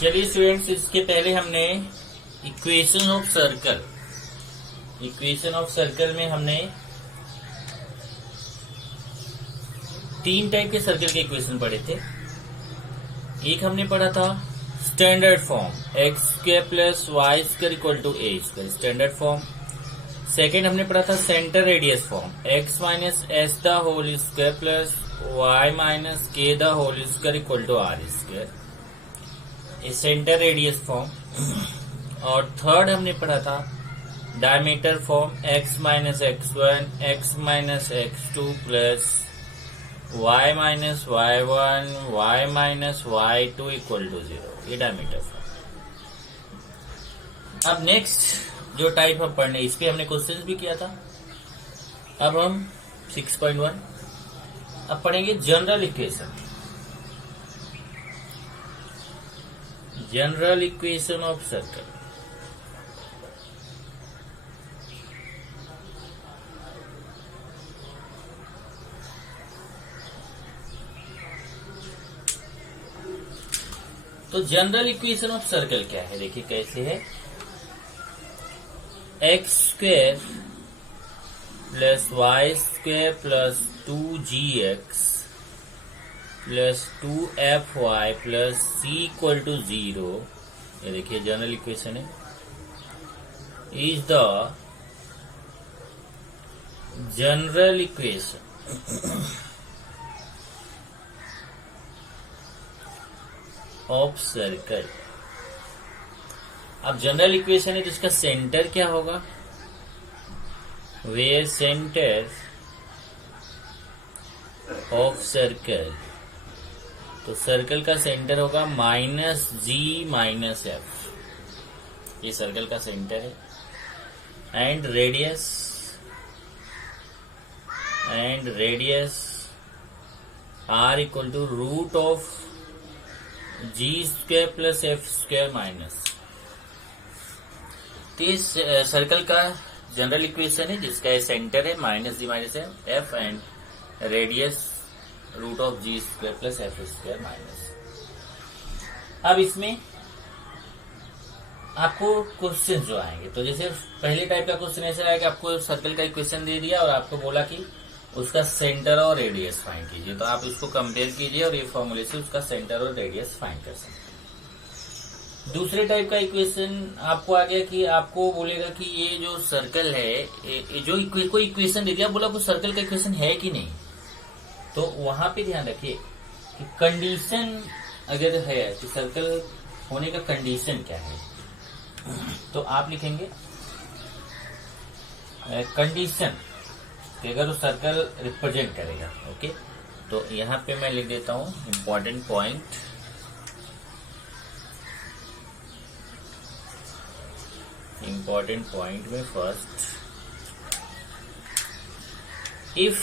चलिए स्टूडेंट्स, इसके पहले हमने इक्वेशन ऑफ सर्कल में हमने तीन टाइप के सर्कल के इक्वेशन पढ़े थे। एक हमने पढ़ा था standard form X square plus Y square equal to A square, standard form. Second हमने पढ़ा था centre radius form X minus S the whole square plus Y minus K the whole square equal to R square, centre radius form. और third हमने पढ़ा था diameter form X minus x1 X minus x2 plus y minus y1 y minus y2 equal to 0, ये diameter form. अब next जो type हम पढ़ने, इस पे हमने क्वेश्चंस भी किया था। अब हम 6.1 अब पढ़ेंगे जनरल इक्वेशन ऑफ सर्कल। तो जनरल इक्वेशन ऑफ सर्कल क्या है, देखिए कैसे है। X square plus Y square plus 2gx plus 2fy plus c equal to 0, ये देखिए जनरल इक्वेशन है, is the general equation of circle. अब जनरल इक्वेशन है तो इसका सेंटर क्या होगा, वेयर सेंटर ऑफ सर्कल, तो सर्कल का सेंटर होगा माइनस जी माइनस एफ, ये सर्कल का सेंटर है। And radius r equal to root of ji square plus F square minus. तो इस सर्कल का जनरल इक्वेशन है जिसका सेंटर है minus g minus f and radius root of ji square plus F square minus. अब इसमें आपको question जो आएंगे, तो जैसे पहले टाइप का क्वेश्चन ऐसा आएगा, आपको सर्कल का इक्वेशन दे दिया और आपको बोला कि उसका सेंटर और रेडियस फाइंड कीजिए, तो आप इसको कंपेयर कीजिए और ये फॉर्मूले से उसका सेंटर और रेडियस फाइंड कर सकते हैं। दूसरे टाइप का इक्वेशन आपको आ गया कि आपको बोलेगा कि ये जो सर्कल है, ये जो कोई इक्वेशन दे दिया, बोला कोई सर्कल का इक्वेशन है कि नहीं, तो वहां पे ध्यान रखिए कि कंडीशन अगर है कि सर्कल होने का कंडीशन क्या है, तो आप लिखेंगे कंडीशन कि अगर वो सर्कल रिप्रेजेंट करेगा। ओके, तो यहां पे मैं लिख देता हूं इंपॉर्टेंट पॉइंट में first, if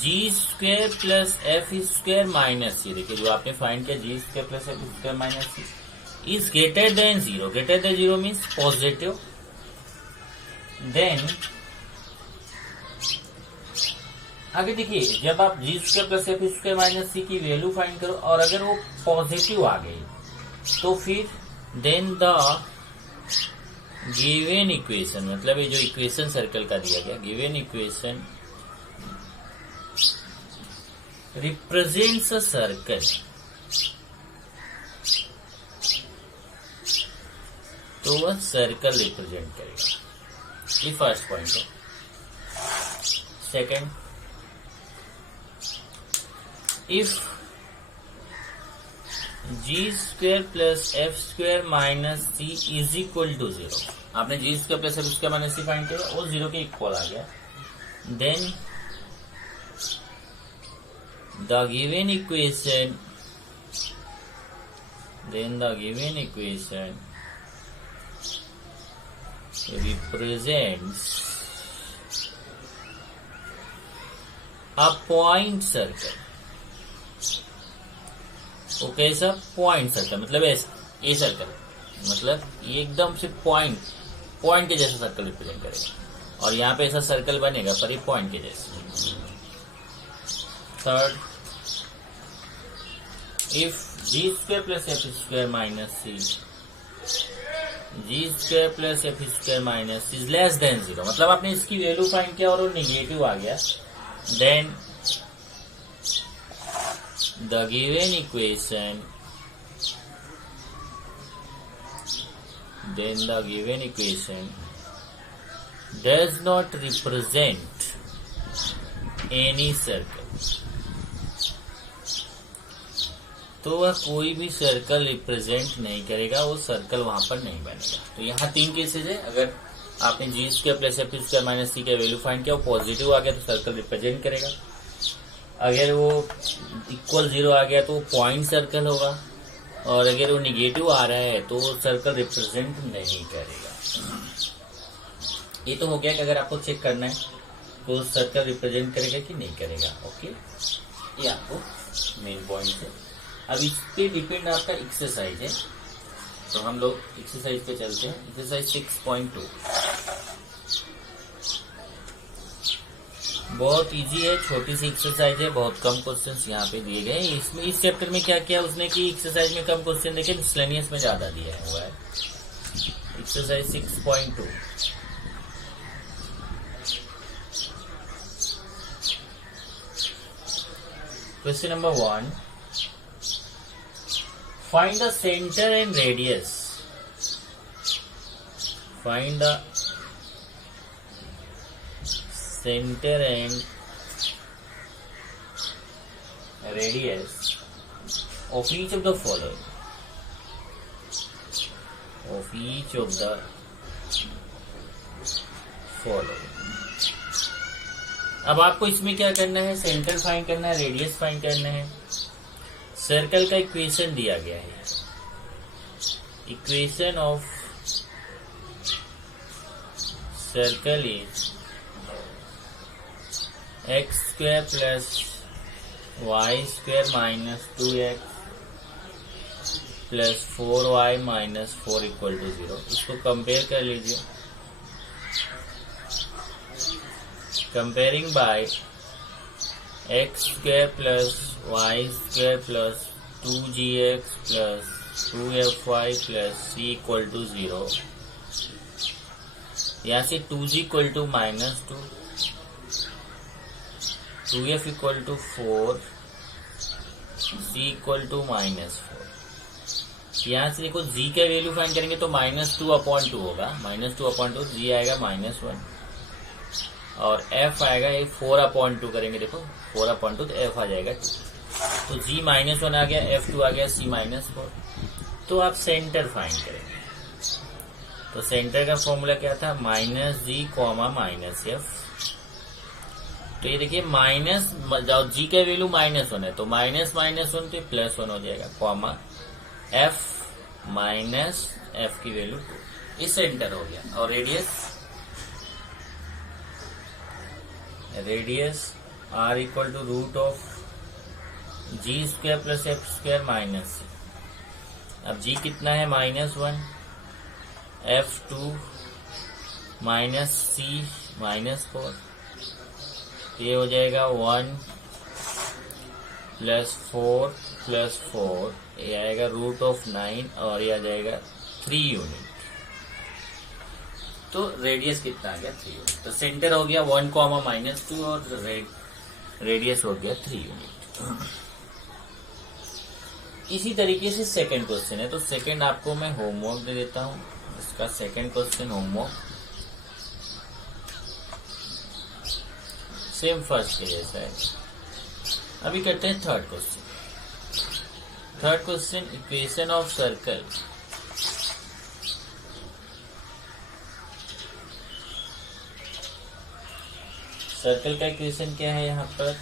ji square plus F square minus C, देखिए जो आपने फाइंड किया G square plus F square minus C is greater than 0, greater than 0 means positive, then आगे देखिए जब आप G square plus F square minus C की value find करो और अगर वो पॉजिटिव आ गई तो फिर देन द गिवन इक्वेशन, मतलब ये जो इक्वेशन सर्कल का दिया गया, given equation represents a circle, तो वह सर्कल रिप्रेजेंट करेगा। ये फर्स्ट पॉइंट है। Second, if ji square plus F square minus C is equal to 0, आपने G square plus F square minus C find किया, वो 0 के इक्वल आ गया, then the given equation represents a point circle। वो कैसा पॉइंट सर्कल, मतलब ऐसा ये सर्कल, मतलब ये एकदम से पॉइंट के जैसा सर्कल रिप्रेजेंट करेगा, और यहाँ पे ऐसा सर्कल बनेगा पर ये पॉइंट के जैसे। Third, if ji square plus F square minus C, g square plus F square minus C is less than 0, मतलब आपने इसकी वैल्यू फाइंड किया और वो निगेटिव आ गया, then the given equation does not represent any circle, तो वह कोई भी सर्कल रिप्रेजेंट नहीं करेगा, वो सर्कल वहां पर नहीं बनेगा। तो यहाँ 3 केसेज है। अगर आपने G square plus F square minus C का वैल्यू फाइंड किया, वो पॉजिटिव आ गया तो सर्कल रिप्रेजेंट करेगा। अगर वो इक्वल 0 आ गया तो पॉइंट सर्कल होगा, और अगर वो निगेटिव आ रहा है तो वो सर्कल रिप्रेजेंट नहीं करेगा। ये तो हो गया कि अगर आपको चेक करना है तो सर्कल रिप्रेजेंट करेगा कि नहीं करेगा। ओके, ये आपको मेन पॉइंट है। अब इस पे डिपेंड आपका एक्सरसाइज है, तो हम लोग एक्सरसाइज पे चलते हैं। एक्सरसाइज 6.2 बहुत इजी है, छोटी सी एक्सरसाइज है, बहुत कम क्वेश्चंस यहाँ पे दिए गए। इसमें इस चैप्टर में क्या किया उसने कि एक्सरसाइज में कम क्वेश्चन देखे, मिसलेनियस में ज्यादा दिया हुआ है। Exercise 6.2 question number 1, find the center and radius. Find the center and radius of each of the following. Of each of the following. अब आपको इसमें क्या करना है, सेंटर फाइंड करना है, रेडियस फाइंड करना है। सर्कल का इक्वेशन दिया गया है, equation of circle is x square plus Y square minus 2x plus 4y minus 4 equal to 0। इसको कंपेयर कर लीजिए। Comparing by x square plus Y square plus 2gx plus 2fy plus c equal to 0। यहाँ से 2g equal to -2, 2f equal to 4, c equal to -4। यहाँ से देखो g का value find करेंगे तो -2/2 होगा, -2/2, g आएगा -1 और f आएगा, ये 4/2 करेंगे, देखो 4/2 तो f आ जाएगा 2, तो g -1 आ गया, f2 आ गया, c -4। तो आप सेंटर फाइंड करेंगे, तो सेंटर का फॉर्मूला क्या था, -g, -f। तो ये देखिए माइनस, g का वैल्यू -1 है तो -1 तो +1 हो जाएगा, कॉमा f माइनस f की वैल्यू 2, ये सेंटर हो गया। और radius r equal to root of ji square plus F square minus C. अब g कितना है, -1, f2 माइनस c -4, ये हो जाएगा 1 + 4 + 4, ये आएगा √9 और ये आ जाएगा 3 यूनिट। तो रेडियस कितना आ गया, 3 यूनिट। तो सेंटर हो गया 1, -2 और रेडियस हो गया 3 यूनिट। इसी तरीके से सेकंड क्वेश्चन है, तो सेकंड आपको मैं होमवर्क दे देता हूं। इसका second question homework same first के जैसा है। अभी करते हैं third question. Third question, equation of circle circle का इक्वेशन क्या है, यहाँ पर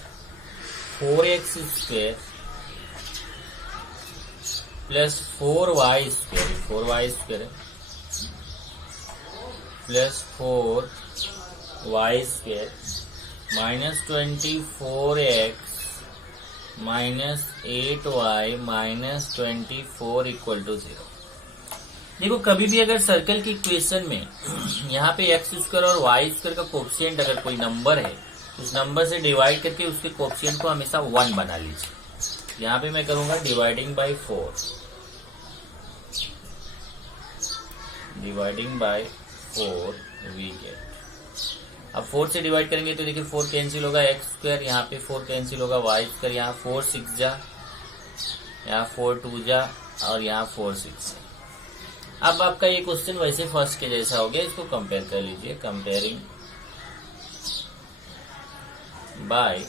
4x square plus 4y square, 4y square plus 4y square -24x -8y -24 equal to 0। देखो कभी भी अगर सर्कल की इक्वेशन में यहाँ पे एक्स स्क्वायर और वाई स्क्वायर का कोफिशिएंट अगर कोई नंबर है, उस नंबर से डिवाइड करके उसके कोफिशिएंट को हमेशा 1 बना लीजिए। यहाँ पे मैं करूंगा dividing by 4, dividing by 4 we get. अब 4 से डिवाइड करेंगे तो देखिए 4 कैंसिल होगा, एक्स स्क्वायर, यहाँ पे 4 कैंसिल होगा, वाई स्क्वायर, यहाँ 4 6 जा, यहाँ 4 2 जा, और यहाँ 4 6। अब आपका ये क्वेश्चन वैसे फर्स्ट के जैसा हो गया, इसको कंपेयर कर लीजिए। Comparing by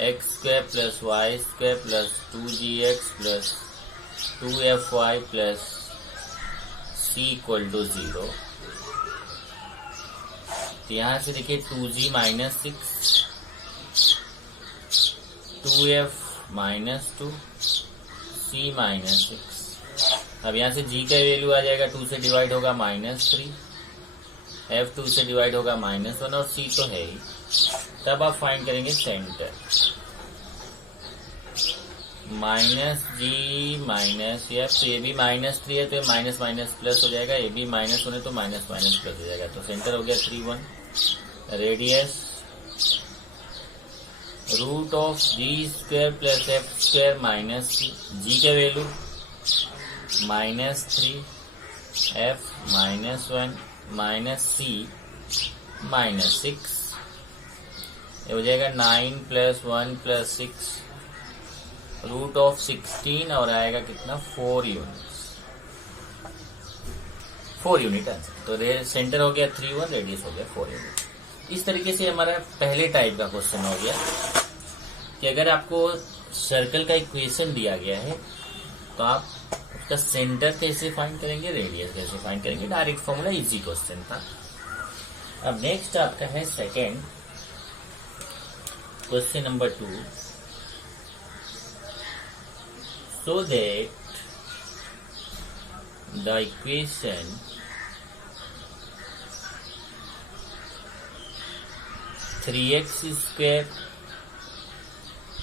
x square plus Y square plus 2gx plus 2fy plus c equal to 0। तो यहां से देखिए 2g minus 6, 2f minus 2, c minus 6। अब यहां से g का वैल्यू आ जाएगा, 2 से डिवाइड होगा -3, f 2 से डिवाइड होगा -1, और c तो है ही। तब आप फाइंड करेंगे centre, minus g minus F, तो ये भी -3 है तो ये माइनस माइनस प्लस हो जाएगा, ये भी माइनस होने तो माइनस माइनस प्लस हो जाएगा। तो सेंटर हो गया 3 1। Radius root of ji square plus F square minus C, G का वैल्यू -3, एफ -1 माइनस सी -6, ये हो जाएगा 9 + 1 + 6 रूट ऑफ 16, और आएगा कितना 4 यूनिट आंसर। तो सेंटर हो गया 3 1, रेडियस हो गया 4 यूनिट। इस तरीके से हमारा पहले टाइप का क्वेश्चन हो गया कि अगर आपको सर्कल का इक्वेशन दिया गया है तो आप उसका सेंटर कैसे फाइंड करेंगे, रेडियस कैसे फाइंड करेंगे। डायरेक्ट फॉर्मूला, इजी क्वेश्चन था। अब नेक्स्ट आपका है second question number 2। So that the equation three x square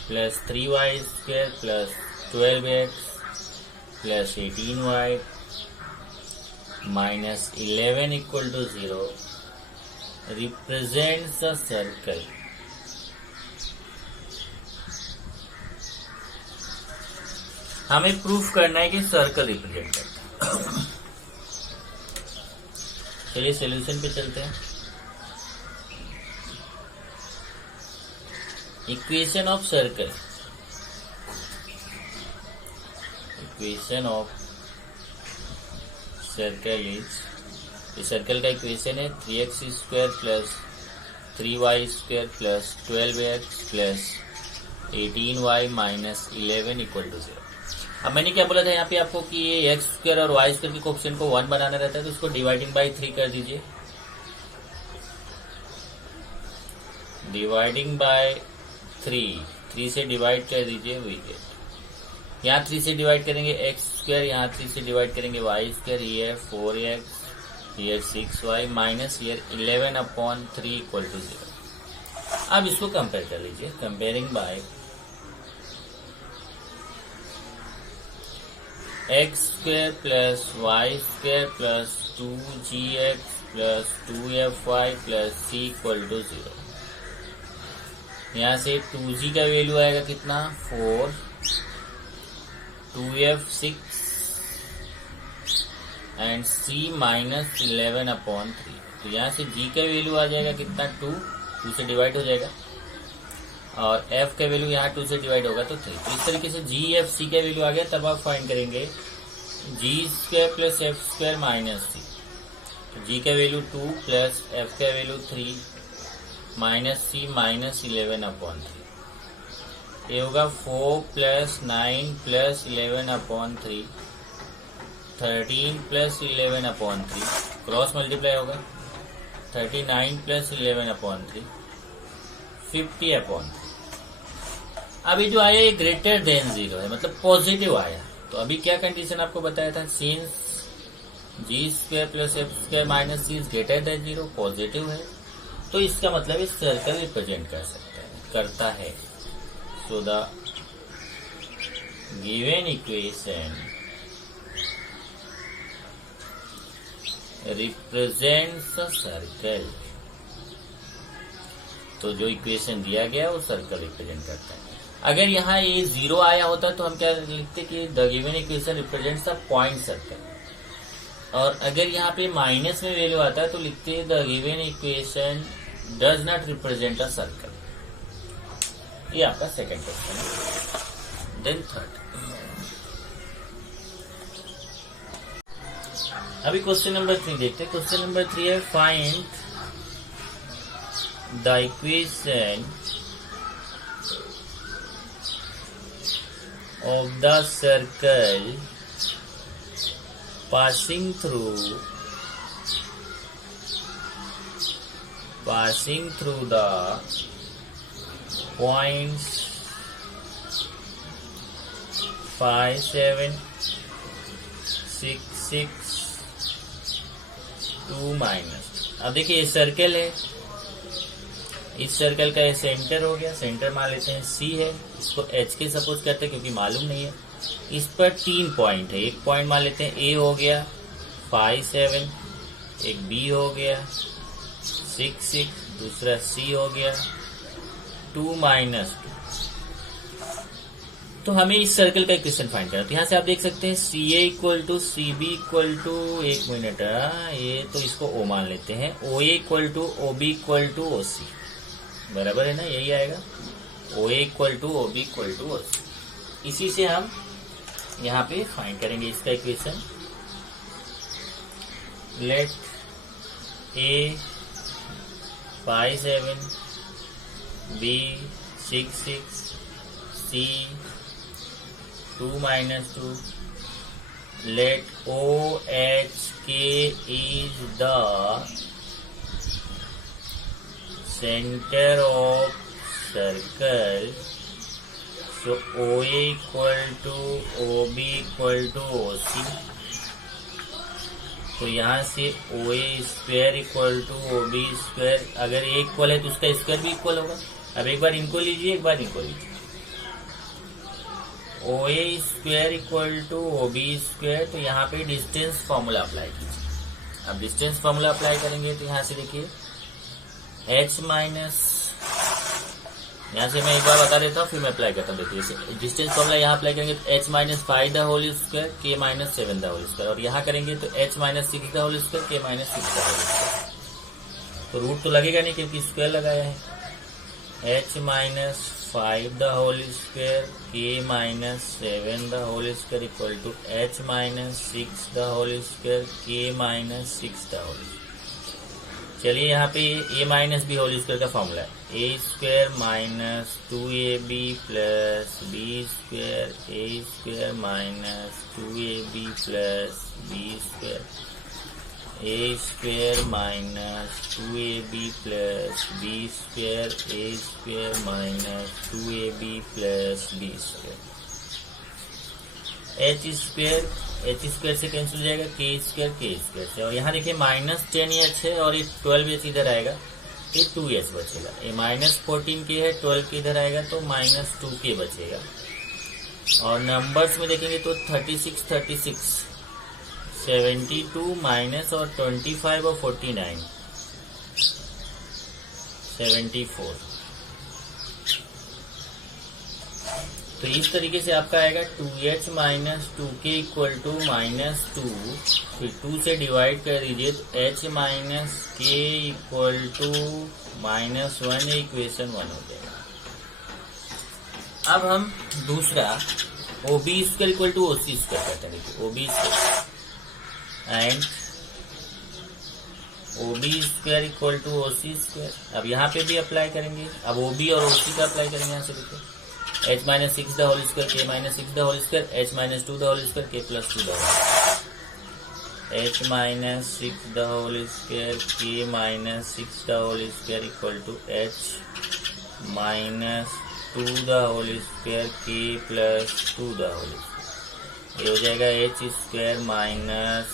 plus 3y square plus 12x plus 18y minus 11 equal to 0 represents a circle हमें proof करना है कि सर्कल रिप्रेजेंट करता है। चलिए सॉल्यूशन पे चलते हैं। Equation of circle, equation of circle is, इस सर्कल का इक्वेशन है 3x square plus 3y square plus 12x plus 18y minus 11 equal to 0। अब मैंने क्या बोला था यहाँ पे आपको कि ये एक्स स्क्वायर और वाई स्क्वायर के कोएफिशिएंट को 1 बनाना रहता है, तो इसको डिवाइडिंग बाय 3 कर दीजिए। डिवाइडिंग बाय 3 से डिवाइड कर दीजिए, वी गेट। यहाँ 3 से डिवाइड करेंगे एक्स स्क्वायर, यहाँ 3 से डिवाइड करेंगे वाई स्क्वायर, ये 4x, ये 6y माइनस ये 11/3 इक्वल टू 0। अब इसको कंपेयर कर लीजिए। Comparing by x square plus Y square plus 2gx plus 2fy plus c equal to 0। यहाँ से 2g का वैल्यू आएगा कितना 4, 2f 6 एंड c माइनस 11/3। तो यहाँ से g का वैल्यू आ जाएगा कितना 2 से डिवाइड हो जाएगा, और f का वैल्यू यहाँ 2 से डिवाइड होगा तो 3। तो इस तरीके से g f c का वैल्यू आ गया। तब आप फाइंड करेंगे g square plus F square minus C. तो g का वैल्यू 2 प्लस f का वैल्यू 3 माइनस c माइनस 11/3। ये होगा 4 plus 9 plus 11/3, 13 plus 11/3, cross multiply होगा 39 प्लस 11/3, 50/3। अभी जो आया ये ग्रेटर देन 0 है, मतलब पॉजिटिव आया। तो अभी क्या कंडीशन आपको बताया था, since g square plus F square minus C is greater than 0, positive है, तो इसका मतलब इस सर्कल रिप्रेजेंट कर सकता है, करता है। So the given equation represents a circle. तो जो इक्वेशन दिया गया वो सर्कल रिप्रेजेंट करता है। अगर यहाँ ये 0 आया होता तो हम क्या लिखते कि the given equation represents a point circle, और अगर यहाँ पे माइनस में वैल्यू आता है तो लिखते the given equation does not represent a circle. ये आपका सेकंड क्वेश्चन है। देन थर्ड, अभी क्वेश्चन नंबर 3 देखते हैं। क्वेश्चन नंबर 3 है find the equation of the circle passing through the points 5, 7, 6, 6, 2 minus. अब देखिए ये सर्कल है, इस सर्कल का ये सेंटर हो गया, सेंटर मान लेते हैं C है, इसको H के सपोज करते हैं क्योंकि मालूम नहीं है। इस पर 3 पॉइंट है, एक पॉइंट मान लेते हैं A हो गया 5, 7, एक B हो गया 6, 6, दूसरा C हो गया 2, -2। तो हमें इस सर्कल का इक्वेशन फाइंड करना है। तो यहाँ से आप देख सकते हैं CA equal to CB equal to, एक मिनट, ये तो इसको O मान लेते हैं, OA equal to OB equal to OC, बराबर है ना, यही आएगा OA equal to OB equal to OC। इसी से हम यहाँ पे फाइंड करेंगे इसका equation. Let A 5, 7, B 6, 6, C 2, -2, let OHK is the center of circle, so OA equal to OB equal to OC। तो यहाँ से OA square equal to OB square, अगर A इक्वल है तो उसका स्क्वायर भी इक्वल होगा। अब एक बार इनको लीजिए, एक बार इनको लीजिए। OA square equal to OB square, तो यहाँ पे डिस्टेंस फॉर्मूला अप्लाई कीजिए। अब डिस्टेंस फॉर्मूला अप्लाई करेंगे तो यहाँ से देखिए H माइनस, यहाँ से मैं एक बार बता देता हूँ फिर मैं अप्लाई करता हूँ। देखिए डिस्टेंस फॉर्मूला यहाँ अप्लाई करेंगे तो H minus 5 the whole square K minus 7 the whole square, और यहाँ करेंगे तो H minus 6 the whole square K minus 6 the whole square. तो रूट तो लगेगा नहीं क्योंकि स्क्वायर लगाया है। H minus 5 the whole square K minus 7 the whole square equal to H minus 6 the whole square K minus 6 the whole square. चलिए यहाँ पे A minus B whole square का फॉर्मूला है A square minus 2AB plus B square A square minus 2AB plus B square A square minus 2AB plus B square A square minus 2AB plus B square. H square से cancel हो जाएगा K square से, और यहाँ देखिए minus 10H है और ये 12H इधर आएगा, ये 2H बचेगा। ये माइनस 14K है, 12K इधर आएगा तो माइनस 2K बचेगा। और नंबर्स में देखेंगे तो 36, 72 माइनस और 25 और 49 74। तो इस तरीके से आपका आएगा 2H minus 2K equal to -2, फिर 2 से डिवाइड कर दीजिए तो H minus K equal to -1, equation 1 हो जाएगा। अब हम दूसरा OB square equal to OC square करते हैं। OB square and OB square equal to OC square. अब यहाँ पे भी अप्लाई करेंगे। अब OB और OC का अप्लाई करेंगे। यहाँ से देखिए H minus 6 the whole square K minus 6 the whole square H minus 2 the whole square K plus 2 the whole square H minus 6 the whole square K minus 6 the whole square equal to H minus 2 the whole square K plus 2 the whole square. ये हो जाएगा H square minus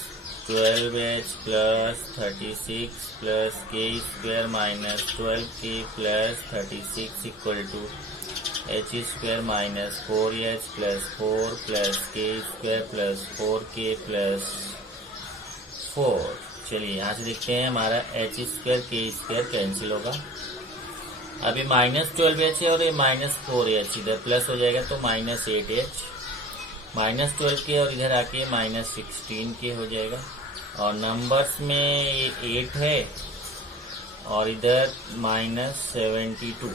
12H plus 36 plus K square minus 12K plus 36 equal to H square minus 4H plus 4 plus K square plus 4K plus 4। चलिए यहाँ से देखते हैं हमारा H square K square cancel होगा। अभी -12H है और ये -4H, इधर प्लस हो जाएगा तो -8H, -12K और इधर आके -16K हो जाएगा। और नंबर्स में ये 8 है और इधर -72,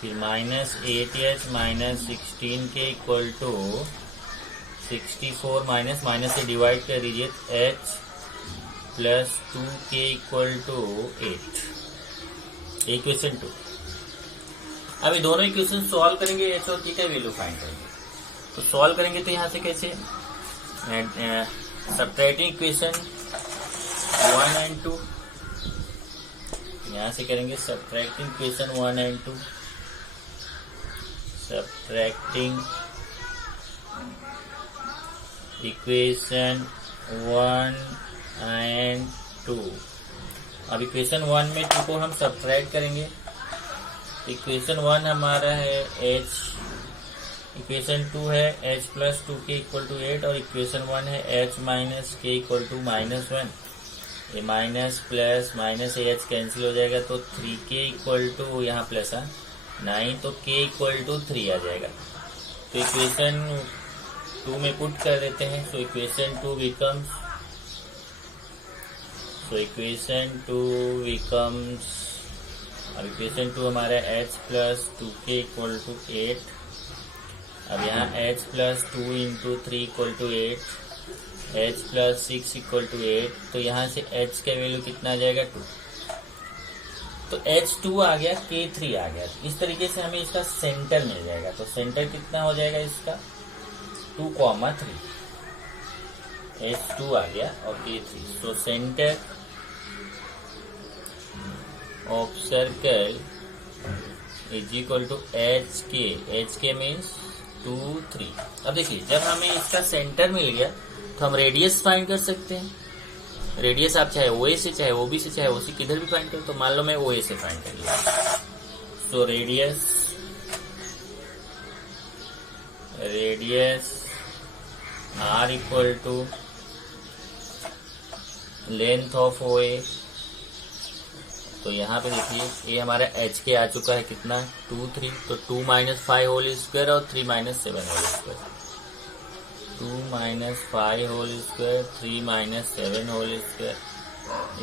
फिर -8H -16K equal to 64 minus से डिवाइड कर दीजिए, H plus 2K equal to 8, equation 2। अभी दोनों इक्वेशन सॉल्व करेंगे, H और K का वैल्यू फाइंड करेंगे। तो सॉल्व करेंगे तो यहाँ से कैसे, सब्ट्रैक्टिंग इक्वेशन 1 एंड 2, यहाँ से करेंगे subtracting equation 1 and 2, subtracting equation 1 and 2। अब इक्वेशन 1 में 2 को हम सब्ट्रैक्ट करेंगे। इक्वेशन 1 हमारा है H, इक्वेशन 2 है H plus 2K equal to 8, और इक्वेशन 1 है H minus K equal to -1। ये minus plus minus H cancel हो जाएगा तो 3K इक्वल टू, यहाँ प्लस 9, तो K इक्वल टू 3 आ जाएगा। तो इक्वेशन 2 में पुट कर देते हैं। सो इक्वेशन 2 बिकम्स, अब इक्वेशन 2 हमारा H plus 2K equal to 8। अब यहाँ H plus 2 into 3 equal to 8, H plus 6 equal to 8। तो यहाँ से H का वैल्यू कितना आ जाएगा, 2। तो H 2 आ गया, K 3 आ गया। इस तरीके से हमें इसका सेंटर मिल जाएगा। तो सेंटर कितना हो जाएगा इसका, 2,3। H 2 आ गया और K 3। तो centre of circle is equal to HK। HK means 2, 3। अब देखिए, जब हमें इसका सेंटर मिल गया तो हम रेडियस फाइंड कर सकते हैं। रेडियस आप चाहे OA से, चाहे OB से, चाहे OC किधर भी फाइंड करो। तो मान लो मैं OA से फाइंड कर लिया, तो radius R equal to length of OA। तो यहाँ पे देखिए, ये हमारा HK आ चुका है कितना, 2, 3। तो 2 - 5 होल स्क्वायर और 3 - 7 whole square, 2 - 5 whole square, 3 - 7 whole square.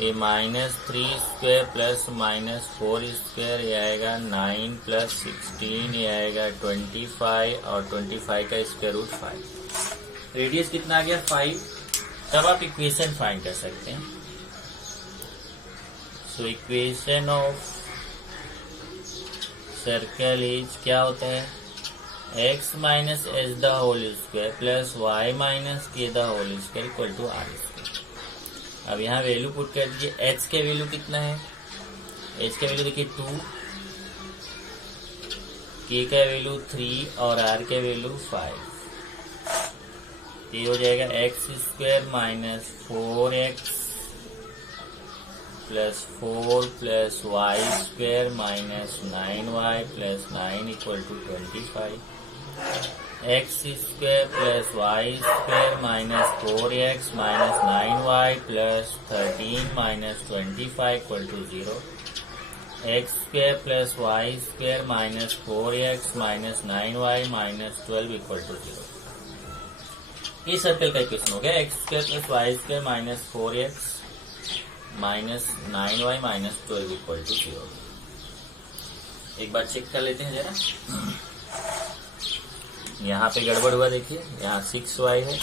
ये -3 स्क्वायर प्लस -4 स्क्वायर, ये आएगा 9 प्लस 16, ये आएगा 25, और 25 का स्क्वायर रूट 5। रेडियस कितना आ गया, 5। तब आप इक्वेशन फाइंड कर सकते हैं। So equation of circle is क्या होता है, x minus h the whole square plus y minus k the whole square equal to r square. अब यहाँ वैल्यू पुट कर दीजिए। h के वैल्यू कितना है, h का वैल्यू देखिए 2, k का वैल्यू 3 और r का वैल्यू 5। ये हो जाएगा x square minus 4x plus 4 प्लस Y square minus 9y plus 9 equal to 25। X square plus Y square minus 4x minus 9y plus 13 minus 25 equal to 0। X square plus Y square minus 4x minus 9y minus 12 equal to 0। ये circle का equation हो गया। X square plus Y square minus 4x minus 9y minus 12 equal to 0। एक बार check कर लेते हैं जरा। यहाँ पे गड़बड़ हुआ, देखिए यहाँ 6y है,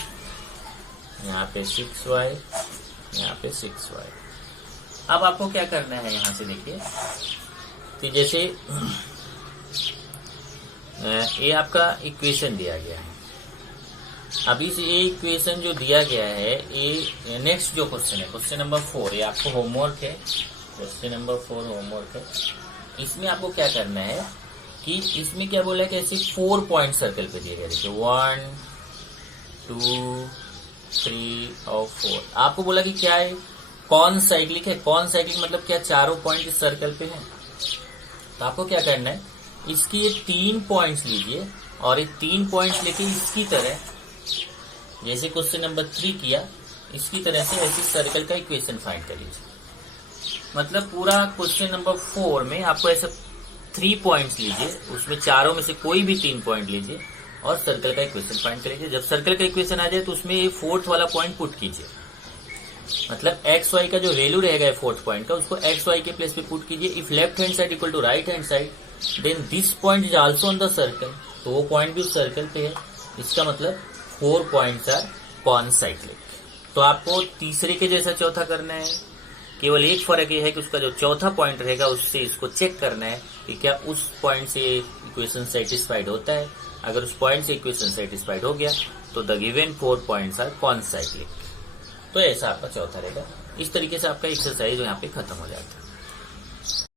यहाँ पे 6y, यहाँ पे 6y। अब आपको क्या करना है, यहाँ से देखिए कि जैसे ये आपका इक्वेशन दिया गया है। अभी से ये इक्वेशन जो दिया गया है, ये नेक्स्ट जो क्वेश्चन है, क्वेश्चन नंबर 4, ये आपको होमवर्क है, क्वेश्चन नंबर 4 होमवर्क है। इसमें आपको क्या करना है कि इसमें क्या बोला है कि ऐसे 4 पॉइंट सर्कल पे दिए गए, देखिए 1, 2, 3 और 4। आपको बोला कि क्या है, कौन साइक्लिक है। कौन साइक्लिक मतलब क्या, चारों पॉइंट इस सर्कल पे है। तो आपको क्या करना है, इसकी ये 3 पॉइंट्स लीजिए और ये 3 पॉइंट्स लेके इसकी तरह, जैसे क्वेश्चन नंबर 3 किया, इसकी तरह से ऐसी सर्कल का इक्वेशन फाइंड कर लीजिए। मतलब पूरा क्वेश्चन नंबर 4 में आपको ऐसे 3 पॉइंट्स लीजिए, उसमें चारों में से कोई भी 3 पॉइंट लीजिए और सर्कल का इक्वेशन फाइंड कर लीजिए। जब सर्कल का इक्वेशन आ जाए तो उसमें ये फोर्थ वाला पॉइंट पुट कीजिए, मतलब एक्स वाई का जो वैल्यू रहेगा फोर्थ पॉइंट का उसको एक्स वाई के प्लेस पे पुट कीजिए। If left hand side equal to right hand side then this point is also on the circle, तो वो पॉइंट भी उस सर्कल पे है। इसका मतलब 4 पॉइंट्स आर कॉनसाइक्लिक। तो आपको तीसरे के जैसा चौथा करना है, केवल एक फर्क ये है कि उसका जो चौथा पॉइंट रहेगा उससे इसको चेक करना है कि क्या उस पॉइंट से इक्वेशन सेटिस्फाइड होता है। अगर उस पॉइंट से इक्वेशन सेटिस्फाइड हो गया तो द गिवन 4 पॉइंट्स आर कॉनसाइक्लिक। तो ऐसा आपका चौथा रहेगा। इस तरीके से आपका एक्सरसाइज यहाँ पे खत्म हो जाता है।